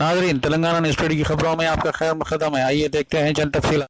नाजरीन, तेलंगाना न्यूज़ की खबरों में आपका खैर मकदम है। आइए देखते हैं चंद तफसील।